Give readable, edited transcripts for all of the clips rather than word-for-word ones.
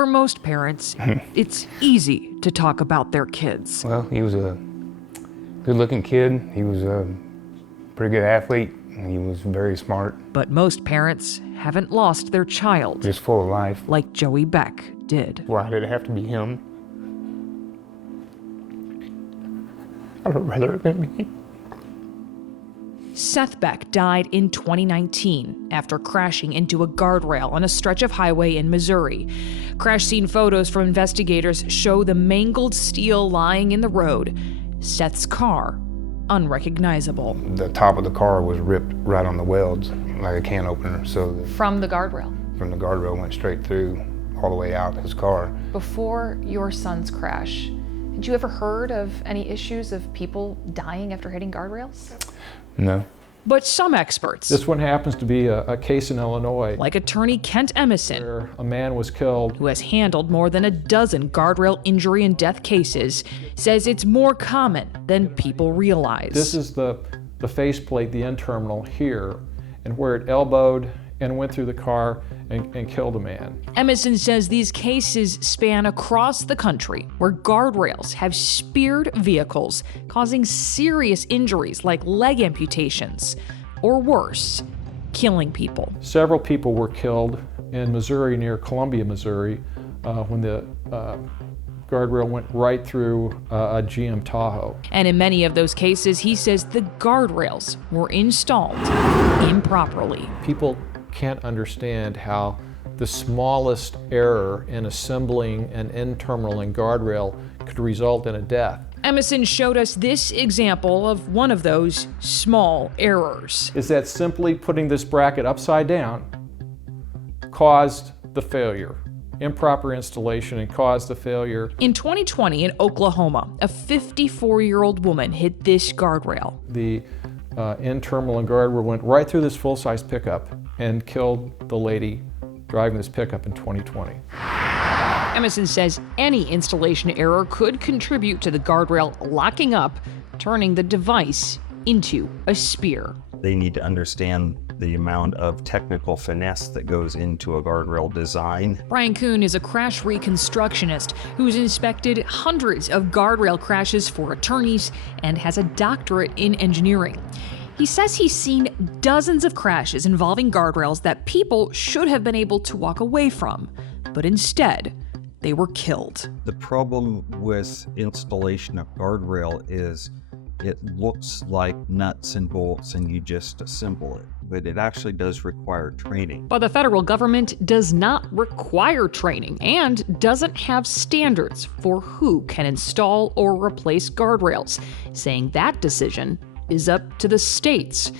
For most parents, it's easy to talk about their kids. Well, he was a good-looking kid. He was a pretty good athlete. He was very smart. But most parents haven't lost their child. Just full of life. Like Joey Beck did. Why did it have to be him? I would rather it been me. Seth Beck died in 2019 after crashing into a guardrail on a stretch of highway in Missouri. Crash scene photos from investigators show the mangled steel lying in the road. Seth's car, unrecognizable. The top of the car was ripped right on the welds, like a can opener. So From the guardrail? From the guardrail went straight through, all the way out his car. Before your son's crash, had you ever heard of any issues of people dying after hitting guardrails? No. But some experts, This one happens to be a case in Illinois like attorney Kent Emison, where a man was killed. who has handled more than a dozen guardrail injury and death cases, says it's more common than people realize. This is the faceplate, the end terminal here, and where it elbowed and went through the car and killed a man. Emison says these cases span across the country where guardrails have speared vehicles, causing serious injuries like leg amputations, or worse, killing people. Several people were killed in Missouri, near Columbia, Missouri, when the guardrail went right through a GM Tahoe. And in many of those cases, he says the guardrails were installed improperly. People can't understand how the smallest error in assembling an end terminal and guardrail could result in a death. Emison showed us this example of one of those small errors. Is that simply putting this bracket upside down caused the failure. Improper installation and caused the failure. In 2020 in Oklahoma, a 54-year-old woman hit this guardrail. The end terminal and guardrail went right through this full-size pickup and killed the lady driving this pickup in 2020. Emison says any installation error could contribute to the guardrail locking up, turning the device into a spear. They need to understand the amount of technical finesse that goes into a guardrail design. Brian Kuhn is a crash reconstructionist who's inspected hundreds of guardrail crashes for attorneys and has a doctorate in engineering. He says he's seen dozens of crashes involving guardrails that people should have been able to walk away from, but instead, they were killed. The problem with installation of guardrail is it looks like nuts and bolts and you just assemble it, but it actually does require training. But the federal government does not require training and doesn't have standards for who can install or replace guardrails, saying that decision is up to the states.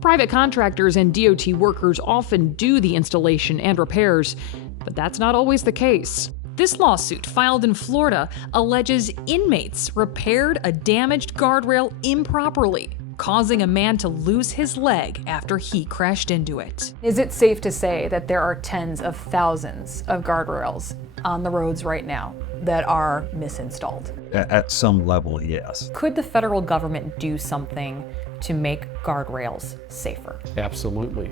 Private contractors and DOT workers often do the installation and repairs, but that's not always the case. This lawsuit, filed in Florida, alleges inmates repaired a damaged guardrail improperly, causing a man to lose his leg after he crashed into it. Is it safe to say that there are tens of thousands of guardrails on the roads right now that are misinstalled? At some level, yes. Could the federal government do something to make guardrails safer? Absolutely.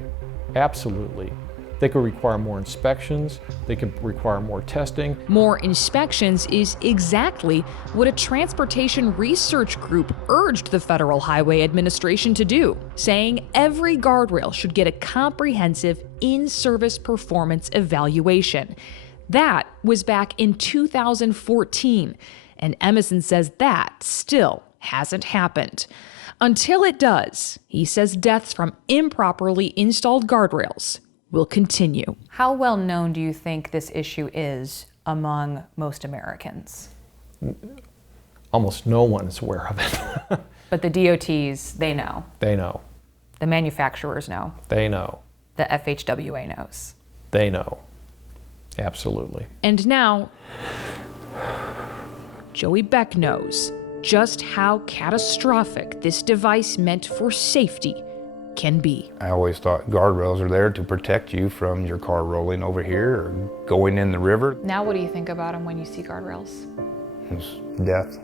Absolutely. They could require more inspections. They could require more testing. More inspections is exactly what a transportation research group urged the Federal Highway Administration to do, saying every guardrail should get a comprehensive in-service performance evaluation. That was back in 2014, and Emison says that still hasn't happened. Until it does, he says deaths from improperly installed guardrails will continue. How well known do you think this issue is among most Americans? Almost no one is aware of it. But the DOTs, they know. They know. The manufacturers know. They know. The FHWA knows. They know. Absolutely. And now, Joey Beck knows just how catastrophic this device meant for safety can be. I always thought guardrails are there to protect you from your car rolling over here or going in the river. Now what do you think about them when you see guardrails? It's death.